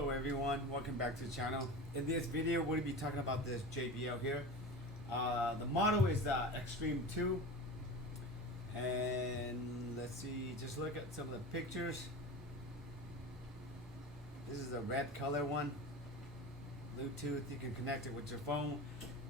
Hello everyone, welcome back to the channel. In this video we'll be talking about this JBL here. The model is the Xtreme 2, and let's see, just look at some of the pictures. This is a red color one, Bluetooth, you can connect it with your phone.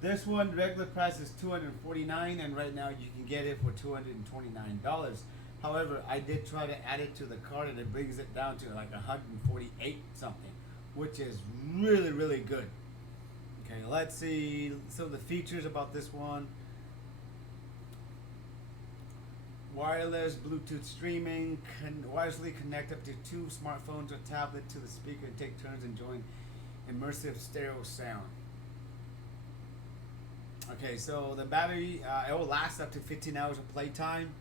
This one regular price is $249, and right now you can get it for $229. However, I did try to add it to the cart and it brings it down to like 148 something, which is really good. Okay, let's see some of the features about this one. Wireless Bluetooth streaming, can wirelessly connect up to 2 smartphones or tablet to the speaker and take turns enjoying immersive stereo sound. Okay, so the battery, it will last up to 15 hours of playtime.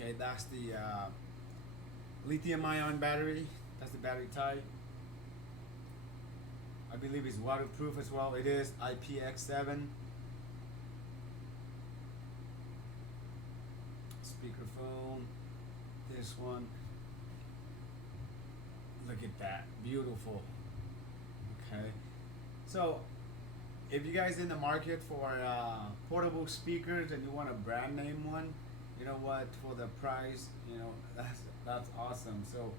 Okay, that's the lithium-ion battery. That's the battery type. I believe it's waterproof as well. It is IPX7. Speakerphone. This one. Look at that. Beautiful. Okay. So, if you guys in the market for portable speakers and you want a brand name one, you know what, for the price, you know, that's awesome. So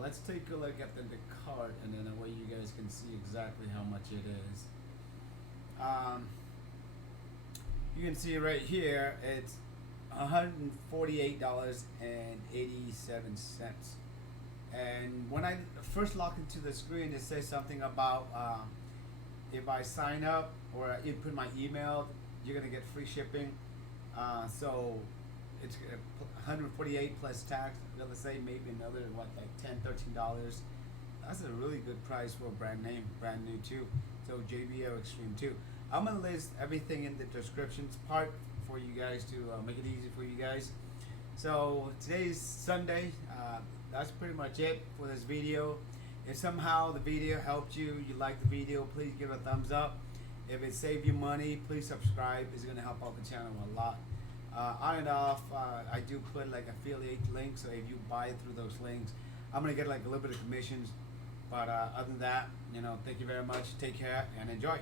let's take a look at the card, and then that way you guys can see exactly how much it is. You can see right here it's $148.87. And when I first log into the screen, it says something about if I sign up or input my email, you're gonna get free shipping. So it's $148 plus tax. Let's say maybe another what, like $10-13. That's a really good price for a brand name, brand new too. So JBL Xtreme 2. I'm gonna list everything in the descriptions part for you guys to make it easy for you guys. So today's Sunday. That's pretty much it for this video. If somehow the video helped you, you like the video, please give it a thumbs up. If it saved you money, please subscribe. It's gonna help out the channel a lot. On and off, I do put like affiliate links, so if you buy through those links, I'm gonna get like a little bit of commissions. But other than that, you know, thank you very much. Take care and enjoy.